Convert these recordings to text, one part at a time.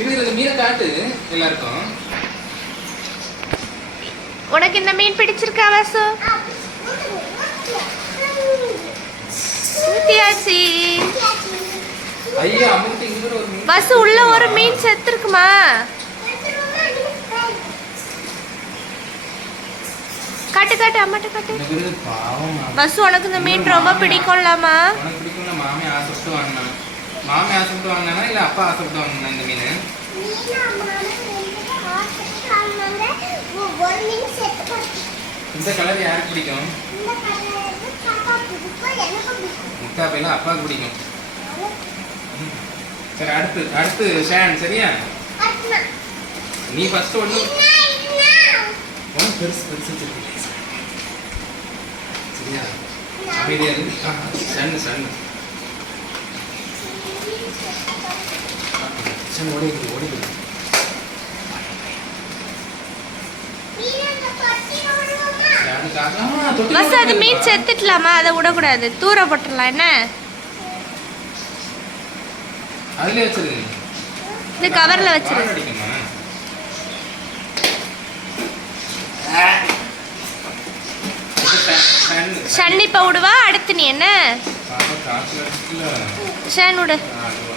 இந்த மீனை காட்டு எல்லாருக்கும். உனக்கு இந்த மீன் பிடிச்சிருக்கா வாசு? ஊத்தியாச்சு. ஐயா அம்முட்டு இங்க ஒரு மீன் வாசு உள்ள ஒரு மீன் செத்துருக்குமா? காட்டு காட்டு அம்மாட்ட காட்டு. வசு உனக்கு இந்த மீன் ரொம்ப பிடிக்கும்லாமா? பிடிக்கும்ல மாமி வாங்கினான் மாமி ஆசைப்பட்டு வாங்கினானா இல்லை அப்பா ஆசைப்பட்டு வாங்கினா இந்த மீன்? இந்த கலர் யாருக்கு பிடிக்கும்? இந்த கலருக்கு பிடிக்கும் முக்கா பையனா அப்பாவுக்கு பிடிக்கும். ம். சரி அடுத்து அடுத்து ஷேன் சரியா? நீ ஃபர்ஸ்ட் ஒன்று ஒன்று பெருசு பெருசு சரியா? அமைதியா இருந்து ஆ, சன்னு சன்னு சன் ஓடிக்குது ஓடிக்குது வசு அது. மீன் செத்துட்டலாமா அதை விடக்கூடாது. தூர போட்டுடலாம். என்ன? இந்த கவர்ல வச்சிரு. ஷேன், இப்ப விடுவா? அடுத்து நீ என்ன. ஷன் விடு ஆ, அதுவா.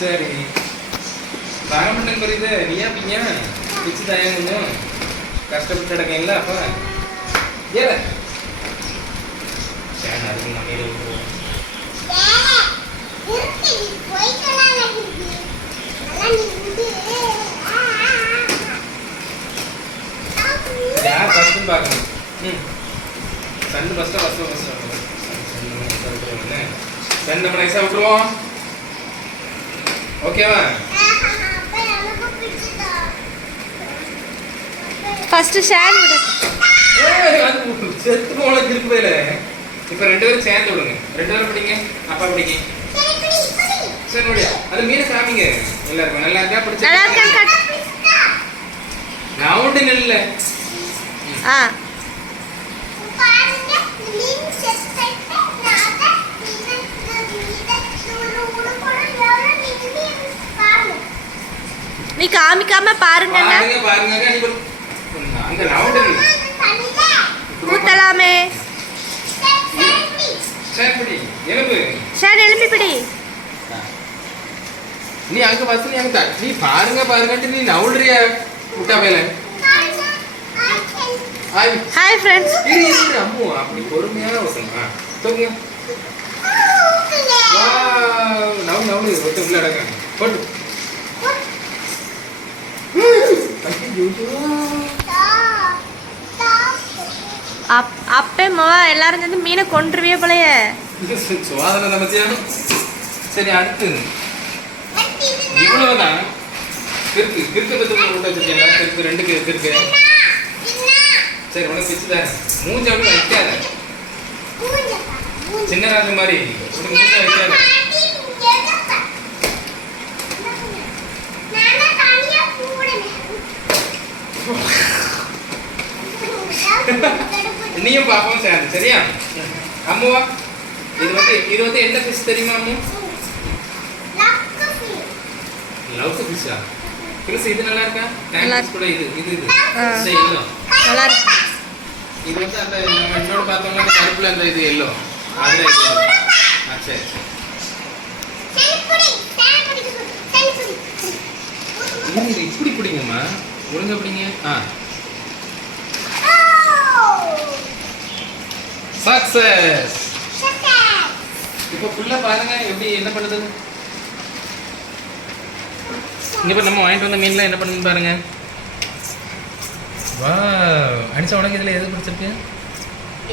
சரி. மிட்டா உடன் புரியுது நீயா பிங்க பிச்சு தாயம் கொஞ்சம் கஷ்டப்பட்டு கிடக்கீங்களா அப்போ? ஏல சரி அதுக்கு நம்ம இதை விட்டுருவோம் ஏ இருக்கு நீ போய்க்கலாம் இருக்கு நல்லா நீ வந்து ஆ ஆ யார் ஃபஸ்ட்டு பார்க்கணும் ம் சண்டு ஃபஸ்ட்டாக ஃபஸ்ட்டு ஃபஸ்ட்டு சண்டு நம்ம நைஸாக விட்டுருவோம். ஓகேவா ஃபர்ஸ்ட் ஷேன் விடு. செத்து போன திருப்பதில இப்போ ரெண்டு பேரும் சேர்ந்து விடுங்க. ரெண்டு பேரும் பிடிங்க அப்பா பிடிங்க. சரி சரி முடியா அது மீனை காமிங்க எல்லாருக்கும் நல்லா இருக்கா பிடிச்ச ரவுண்டு நெல்ல ஆ. காமிக்காம பாருங்க பாருங்க ஊத்தலாமே சரி இப்படி சரி பிடி எலும்பு ஷேன் எழுப்பி பிடி நீ அங்க பஸ் நீ அங்க நீ பாருங்க பாருங்கன்ட்டு நீ நவுடுறியா விட்டா மேல பாருங்க ஆய். ஹாய் ஃப்ரெண்ட்ஸ் இரு இரு, அம்மு அப்படி பொறுமையான ஓட்டணும் ஆ தூங்க ஊக்குல வா நவு நவு ஒட்டு உள்ள அடக்க போட்டு. அப் அப்பே மாவா எல்லாரும் சேர்ந்து மீனை கொண்டுருவியே போலயே. சுவாதனை சரி அடுத்து. பத்தி இவ்வளவுதான். கிறுக்கு கிறுக்கு பத்தி விட்டு வச்சிருக்கீங்களா கிறுக்கு ரெண்டு கிறுக்கு. சரி உனக்கு பிச்சு தான் மூஞ்ச அப்படி வைக்காத. மூஞ்ச மூஞ்ச சின்ன ராஜு மாதிரி. உனக்கு மூஞ்ச வைக்காத பாட்டி எதப்ப நானா தானியா கூடனே நீயும் பாப்பாவும் சேர்ந்து சரியா? அம்முவா இது வந்து இது வந்து என்ன ஃபிஷ் தெரியுமா அம்மு? லவ் ஃபிஷ்ஷா ஃபிஷ் இது நல்லா இருக்கா? டேங்க் கூட இது இது இது. எல்லோ நல்லா இருக்கு. இது வந்து அந்த நம்ம இன்னொரு பார்த்தோம்னா அந்த கருப்புல அந்த இது எல்லோ அதுல இது ஆ சரி இப்படி பிடிங்கம்மா ஒழுங்கா பிடிங்க. ஆ. சக்சஸ் இப்போ ஃபுல்லா பாருங்க எப்படி என்ன பண்ணுது? இங்க இப்போ நம்ம வாங்கிட்டு வந்த மீன்லாம் என்ன பண்ணுது பாருங்க. வா அனிஷா உனக்கு இதுல எது பிடிச்சிருக்கு?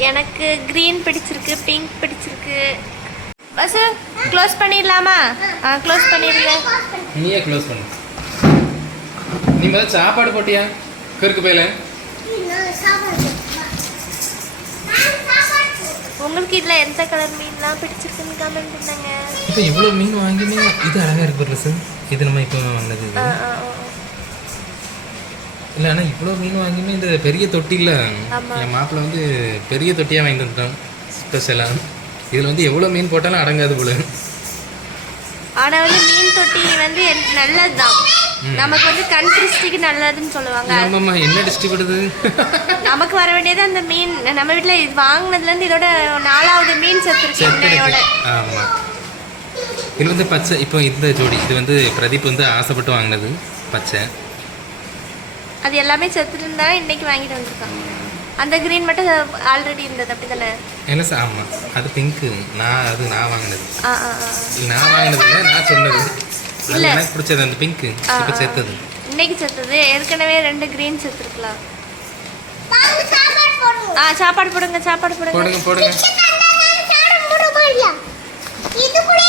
எனக்கு க்ரீன் பிடிச்சிருக்கு பிங்க் பிடிச்சிருக்கு. பஸ் க்ளோஸ் பண்ணிடலாமா? ஆ க்ளோஸ் பண்ணிடுங்க. நீயே க்ளோஸ் பண்ணு. நீ முதல்ல சாப்பாடு போட்டியா? கிறுக்கு பையில. உங்களுக்கு இதில் எந்த கலர் மீன்லாம் பிடிச்சிருக்குன்னு கமெண்ட் பண்ணுங்க. இப்போ இவ்வளோ மீன் வாங்கியுமே இது அழகா இருக்கு பாரு இது நம்ம இப்போ வாங்கினது ஆ. இல்லை ஆனால் இவ்வளோ மீன் வாங்கியுமே இந்த பெரிய தொட்டியில். என் மாப்பிள்ளை வந்து பெரிய தொட்டியாக வாங்கிட்டு வந்துட்டோம் ஸ்பெஷலாக இதில் வந்து எவ்வளோ மீன் போட்டாலும் அடங்காது போல. ஆனா வந்து மீன் தொட்டி வந்து என்- நல்லதுதான் நமக்கு வந்து கண் திருஷ்டிக்கு நல்லதுன்னு சொல்லுவாங்க. ஆமாம்மா என்ன டிஸ்ட்ரிபியூட் நமக்கு வர வேண்டியது அந்த மீன். நம்ம வீட்ல இது வாங்குனதுல இருந்து இதோட நாலாவது மீன் செத்துருக்கு இன்னையோட ஆமாம் இது வந்து பச்சை. இப்போ இந்த ஜோடி இது வந்து பிரதீப் வந்து ஆசைப்பட்டு வாங்கினது பச்சை. அது எல்லாமே செத்துட்டு இருந்தா இன்னைக்கு வாங்கிட்டு வந்திருக்காங்க. அந்த கிரீன் மட்டும் ஆல்ரெடி இருந்தது அப்படிதானே? என்ன சார் ஆமாம் அது பிங்க்கு நான் அது நான் வாங்கினது. நான் வாங்கினது இல்லை நான் சொன்னது. இல்ல. எனக்கு பிடிச்சது அந்த பிங்க்கு ஆ, இப்போ. சேர்த்தது. இன்னைக்கு செத்துது ஏற்கனவே ரெண்டு கிரீன் செத்துருக்கலாம் வாங்க சாப்பாடு போடுவோம் ஆ சாப்பாடு போடுங்க சாப்பாடு போடுங்க. போடுங்க போடுங்க. சாப்பாடு போட மாட்டியா இது கூட